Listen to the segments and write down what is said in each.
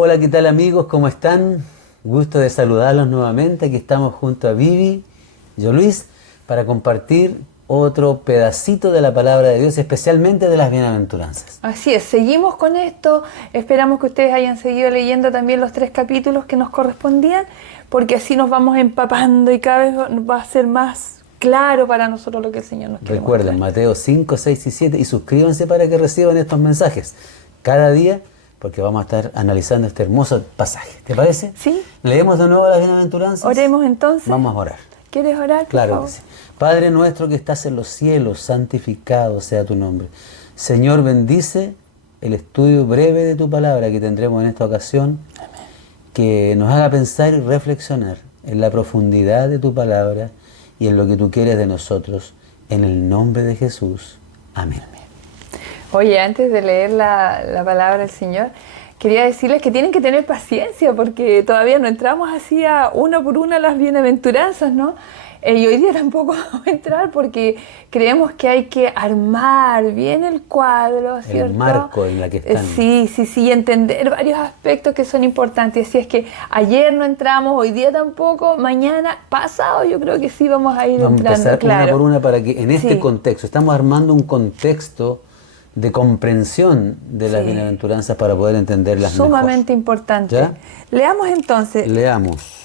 Hola, ¿qué tal amigos? ¿Cómo están? Gusto de saludarlos nuevamente. Aquí estamos junto a Vivi, yo Luis, para compartir otro pedacito de la palabra de Dios, especialmente de las bienaventuranzas. Así es, seguimos con esto. Esperamos que ustedes hayan seguido leyendo también los 3 capítulos que nos correspondían, porque así nos vamos empapando y cada vez va a ser más claro para nosotros lo que el Señor nos quiere Recuerden, mostrar. Mateo 5, 6 y 7, y suscríbanse para que reciban estos mensajes cada día, porque vamos a estar analizando este hermoso pasaje. ¿Te parece? Sí. ¿Leemos de nuevo las bienaventuranzas? Oremos entonces. Vamos a orar. ¿Quieres orar, por Claro favor? que sí. Padre nuestro que estás en los cielos, santificado sea tu nombre. Señor, bendice el estudio breve de tu palabra que tendremos en esta ocasión. Amén. Que nos haga pensar y reflexionar en la profundidad de tu palabra y en lo que tú quieres de nosotros. En el nombre de Jesús. Amén. Oye, antes de leer la palabra del Señor, quería decirles que tienen que tener paciencia porque todavía no entramos así a una por una las bienaventuranzas, ¿no? Y hoy día tampoco vamos a entrar porque creemos que hay que armar bien el cuadro, ¿cierto? El marco en la que están. Sí, y entender varios aspectos que son importantes. Así es que ayer no entramos, hoy día tampoco, mañana, pasado, yo creo que sí vamos a ir Vamos entrando, a empezar claro. una por una para que en este Sí. contexto, estamos armando un contexto de comprensión de las Sí. bienaventuranzas para poder entenderlas mejor. Sumamente importante. ¿Ya? Leamos entonces, Leamos.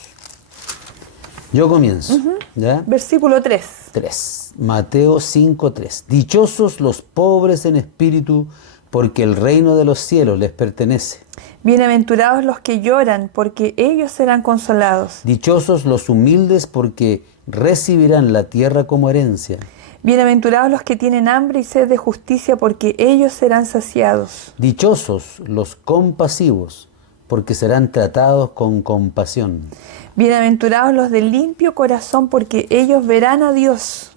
Yo comienzo. ¿Ya? versículo 3. 3. Mateo 5:3. Dichosos los pobres en espíritu, porque el reino de los cielos les pertenece. Bienaventurados los que lloran, porque ellos serán consolados. Dichosos los humildes, porque recibirán la tierra como herencia. Bienaventurados los que tienen hambre y sed de justicia, porque ellos serán saciados. Dichosos los compasivos, porque serán tratados con compasión. Bienaventurados los de limpio corazón, porque ellos verán a Dios.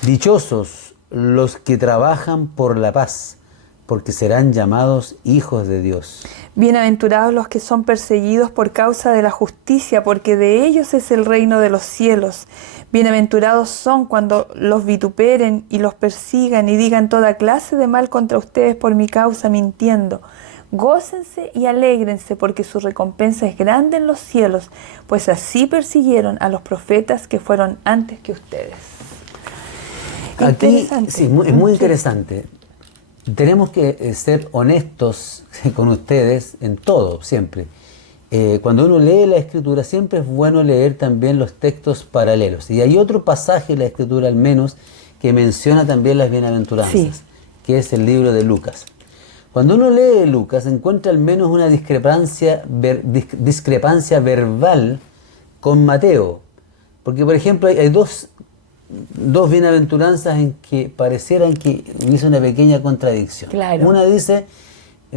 Dichosos los que trabajan por la paz, porque serán llamados hijos de Dios. Bienaventurados los que son perseguidos por causa de la justicia, porque de ellos es el reino de los cielos. Bienaventurados son cuando los vituperen y los persigan y digan toda clase de mal contra ustedes por mi causa, mintiendo. Gócense y alégrense, porque su recompensa es grande en los cielos, pues así persiguieron a los profetas que fueron antes que ustedes. Aquí, Interesante. sí, es muy interesante. Tenemos que ser honestos con ustedes en todo, siempre. Cuando uno lee la Escritura, siempre es bueno leer también los textos paralelos. Y hay otro pasaje en la Escritura, al menos, que menciona también las bienaventuranzas, Sí. que es el libro de Lucas. Cuando uno lee Lucas, encuentra al menos una discrepancia verbal con Mateo. Porque, por ejemplo, hay dos bienaventuranzas en que parecieran que hubiese una pequeña contradicción. Claro. Una dice,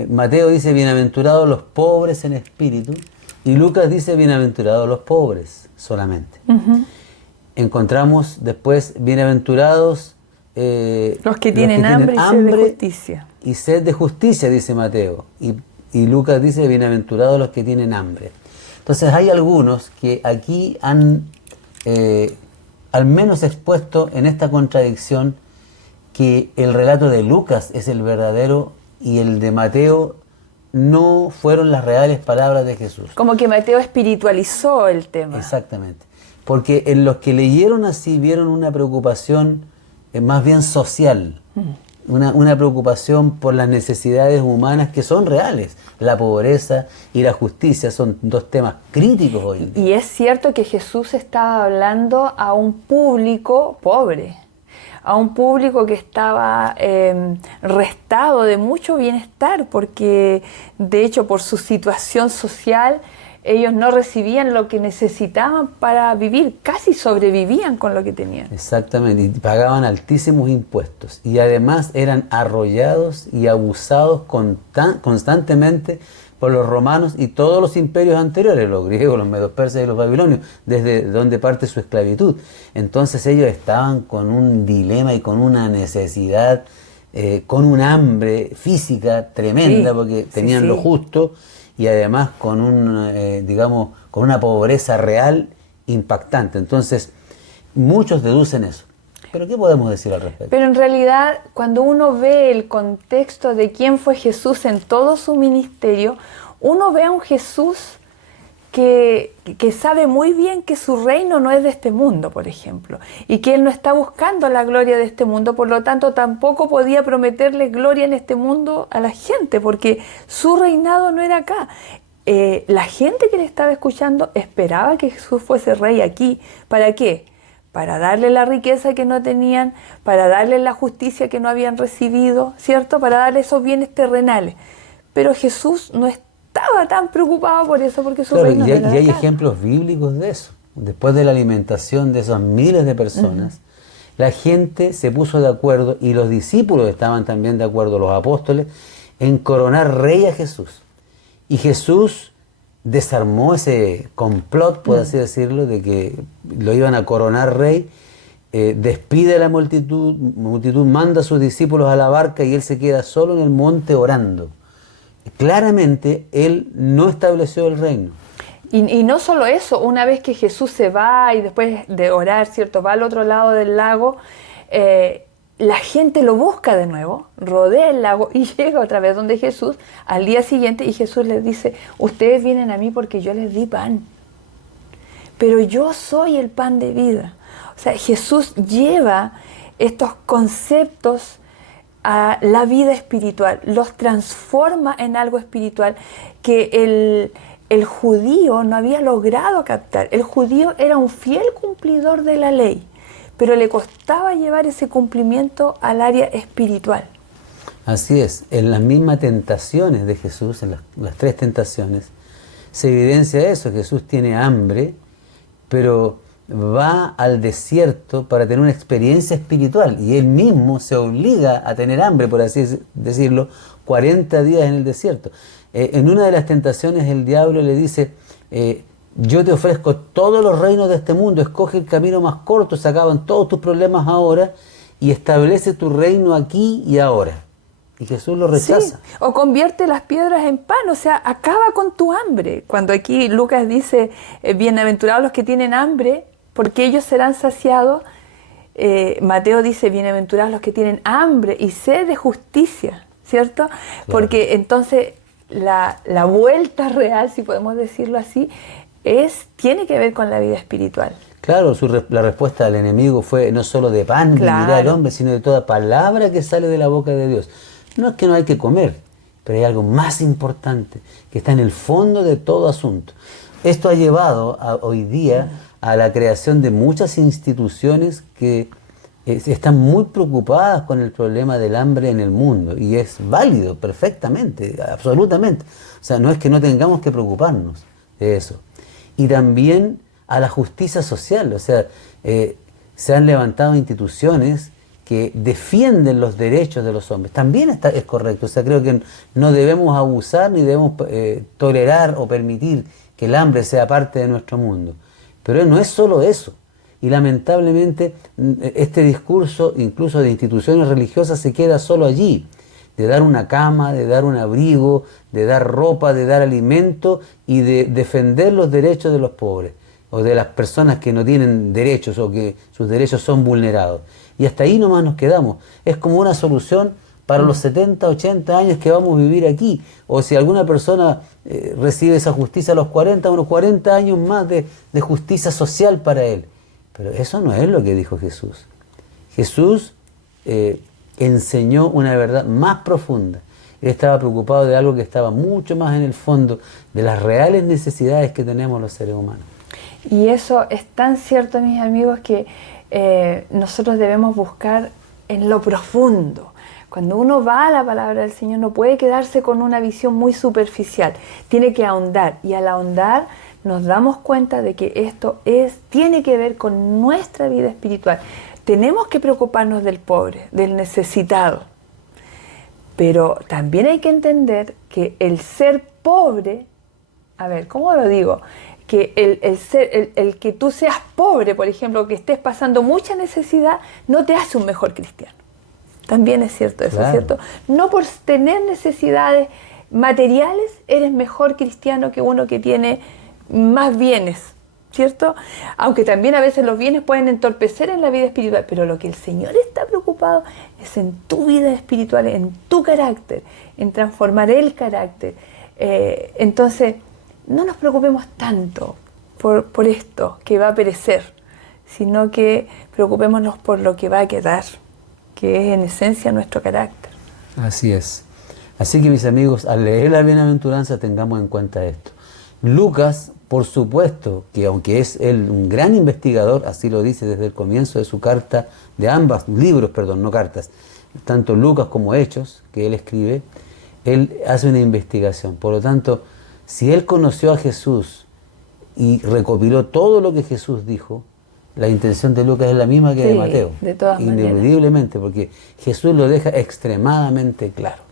Mateo dice, bienaventurados los pobres en espíritu, y Lucas dice, bienaventurados los pobres solamente. Encontramos después, bienaventurados Los que tienen hambre y sed de justicia. y sed de justicia, dice Mateo, y Lucas dice, bienaventurados los que tienen hambre. Entonces hay algunos que aquí han al menos expuesto en esta contradicción que el relato de Lucas es el verdadero y el de Mateo no fueron las reales palabras de Jesús. Como que Mateo espiritualizó el tema. Exactamente. Porque en los que leyeron así vieron una preocupación más bien social, una preocupación por las necesidades humanas que son reales. La pobreza y la justicia son dos temas críticos hoy en día. Y es cierto que Jesús estaba hablando a un público pobre, a un público que estaba restado de mucho bienestar, porque de hecho por su situación social ellos no recibían lo que necesitaban para vivir, casi sobrevivían con lo que tenían. Exactamente, y pagaban altísimos impuestos y además eran arrollados y abusados constantemente por los romanos y todos los imperios anteriores, los griegos, los medos persas y los babilonios, desde donde parte su esclavitud. Entonces ellos estaban con un dilema y con una necesidad, con un hambre física tremenda, Sí, porque tenían sí. lo justo, y además con con una pobreza real impactante. Entonces, muchos deducen eso. ¿Pero qué podemos decir al respecto? Pero en realidad, cuando uno ve el contexto de quién fue Jesús en todo su ministerio, uno ve a un Jesús que sabe muy bien que su reino no es de este mundo, por ejemplo, y que Él no está buscando la gloria de este mundo, por lo tanto tampoco podía prometerle gloria en este mundo a la gente, porque su reinado no era acá. La gente que le estaba escuchando esperaba que Jesús fuese rey aquí. ¿Para qué? Para darle la riqueza que no tenían, para darle la justicia que no habían recibido, ¿cierto? Para darle esos bienes terrenales. Pero Jesús no estaba tan preocupado por eso, porque su reino no era y hay acá. ejemplos bíblicos de eso. Después de la alimentación de esas miles de personas, la gente se puso de acuerdo, y los discípulos estaban también de acuerdo, los apóstoles, en coronar rey a Jesús. Y Jesús desarmó ese complot, por así decirlo, de que lo iban a coronar rey. Despide a la multitud, manda a sus discípulos a la barca y Él se queda solo en el monte orando. Claramente Él no estableció el reino. Y no solo eso, una vez que Jesús se va y después de orar, ¿cierto?, va al otro lado del lago, la gente lo busca de nuevo, rodea el lago y llega otra vez donde Jesús al día siguiente, y Jesús les dice: ustedes vienen a mí porque yo les di pan, pero yo soy el pan de vida. O sea, Jesús lleva estos conceptos a la vida espiritual, los transforma en algo espiritual que el judío no había logrado captar. El judío era un fiel cumplidor de la ley, pero le costaba llevar ese cumplimiento al área espiritual. Así es, en las mismas tentaciones de Jesús, en las tres tentaciones, se evidencia eso. Jesús tiene hambre, pero va al desierto para tener una experiencia espiritual, y Él mismo se obliga a tener hambre, por así decirlo, 40 días en el desierto. En una de las tentaciones el diablo le dice: yo te ofrezco todos los reinos de este mundo, escoge el camino más corto, se acaban todos tus problemas ahora y establece tu reino aquí y ahora. Y Jesús lo rechaza. Sí, o convierte las piedras en pan, o sea, acaba con tu hambre. Cuando aquí Lucas dice: bienaventurados los que tienen hambre, porque ellos serán saciados. Mateo dice: bienaventurados los que tienen hambre y sed de justicia, ¿cierto? Claro. Porque entonces la vuelta real, si podemos decirlo así, tiene que ver con la vida espiritual. Claro, la respuesta del enemigo fue: no solo de pan vivirá el hombre, sino de toda palabra que sale de la boca de Dios. No es que no hay que comer, pero hay algo más importante que está en el fondo de todo asunto. Esto ha llevado hoy día a la creación de muchas instituciones que están muy preocupadas con el problema del hambre en el mundo, y es válido perfectamente, absolutamente. O sea, no es que no tengamos que preocuparnos de eso. Y también a la justicia social, o sea, se han levantado instituciones que defienden los derechos de los hombres. También es correcto, o sea, creo que no debemos abusar ni debemos tolerar o permitir que el hambre sea parte de nuestro mundo. Pero no es solo eso. Y lamentablemente este discurso, incluso de instituciones religiosas, se queda solo allí, de dar una cama, de dar un abrigo, de dar ropa, de dar alimento y de defender los derechos de los pobres o de las personas que no tienen derechos o que sus derechos son vulnerados. Y hasta ahí nomás nos quedamos. Es como una solución para los 70, 80 años que vamos a vivir aquí. O si alguna persona recibe esa justicia a los 40, unos 40 años más de justicia social para él. Pero eso no es lo que dijo Jesús. Jesús enseñó una verdad más profunda. Él estaba preocupado de algo que estaba mucho más en el fondo, de las reales necesidades que tenemos los seres humanos. Y eso es tan cierto, mis amigos, que nosotros debemos buscar en lo profundo. Cuando uno va a la palabra del Señor no puede quedarse con una visión muy superficial, tiene que ahondar, y al ahondar nos damos cuenta de que esto tiene que ver con nuestra vida espiritual. Tenemos que preocuparnos del pobre, del necesitado, pero también hay que entender que el ser pobre, a ver, ¿cómo lo digo? Que el que tú seas pobre, por ejemplo, que estés pasando mucha necesidad, no te hace un mejor cristiano. También es cierto eso, claro. ¿Cierto? No por tener necesidades materiales eres mejor cristiano que uno que tiene más bienes, ¿cierto? Aunque también a veces los bienes pueden entorpecer en la vida espiritual, pero lo que el Señor está preocupado es en tu vida espiritual, en tu carácter, en transformar el carácter, Entonces, no nos preocupemos tanto por esto que va a perecer, sino que preocupémonos por lo que va a quedar, que es en esencia nuestro carácter. Así es. Así que mis amigos, al leer la bienaventuranza tengamos en cuenta esto. Lucas, por supuesto, que aunque es él un gran investigador, así lo dice desde el comienzo de su carta, de ambos libros, perdón, no cartas, tanto Lucas como Hechos, que él escribe, él hace una investigación. Por lo tanto, si él conoció a Jesús y recopiló todo lo que Jesús dijo, la intención de Lucas es la misma que de Mateo, de todas maneras. ineludiblemente, porque Jesús lo deja extremadamente claro.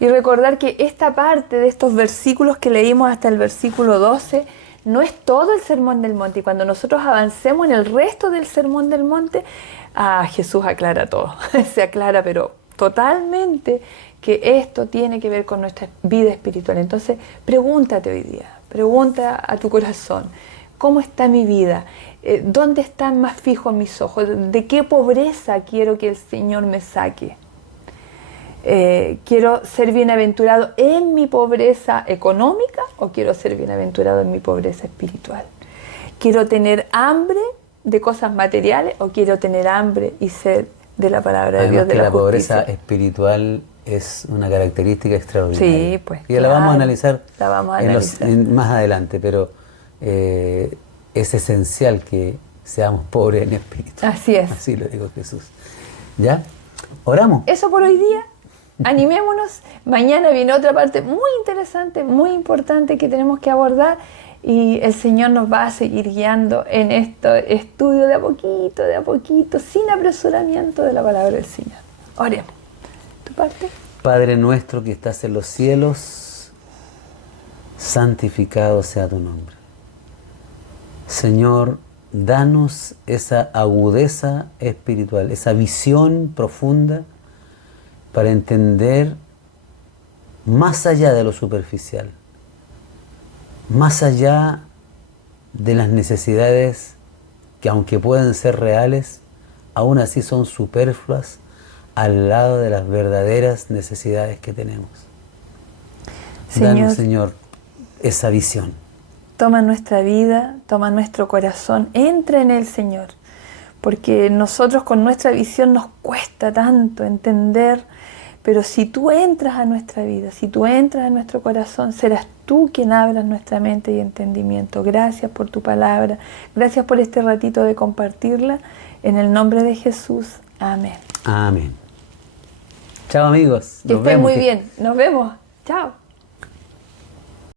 Y recordar que esta parte de estos versículos que leímos hasta el versículo 12 no es todo el Sermón del Monte. Y cuando nosotros avancemos en el resto del Sermón del Monte, Jesús aclara todo. Se aclara, pero totalmente, que esto tiene que ver con nuestra vida espiritual. Entonces, pregúntate hoy día, pregunta a tu corazón, ¿cómo está mi vida? ¿Dónde están más fijos mis ojos? ¿De qué pobreza quiero que el Señor me saque? ¿Quiero ser bienaventurado en mi pobreza económica o quiero ser bienaventurado en mi pobreza espiritual? ¿Quiero tener hambre de cosas materiales o quiero tener hambre y sed de la palabra de Dios, de la justicia? Pobreza espiritual es una característica extraordinaria. Sí, pues. Y la vamos a analizar, más adelante, pero es esencial que seamos pobres en espíritu. Así es. Así lo dijo Jesús. ¿Ya? ¿Oramos? Eso por hoy día. Animémonos. Mañana viene otra parte muy interesante, muy importante que tenemos que abordar y el Señor nos va a seguir guiando en este estudio de a poquito, sin apresuramiento de la palabra del Señor. Oremos. ¿Tu parte? Padre nuestro que estás en los cielos, santificado sea tu nombre. Señor, danos esa agudeza espiritual, esa visión profunda para entender más allá de lo superficial, más allá de las necesidades que aunque pueden ser reales, aún así son superfluas al lado de las verdaderas necesidades que tenemos. Danos, Señor, esa visión. Toma nuestra vida, toma nuestro corazón, entra en él, Señor, porque nosotros con nuestra visión nos cuesta tanto entender, pero si tú entras a nuestra vida, si tú entras a nuestro corazón, serás tú quien abras nuestra mente y entendimiento. Gracias por tu palabra, gracias por este ratito de compartirla, en el nombre de Jesús, amén. Amén. Chao amigos. Que estén muy bien, nos vemos, chao.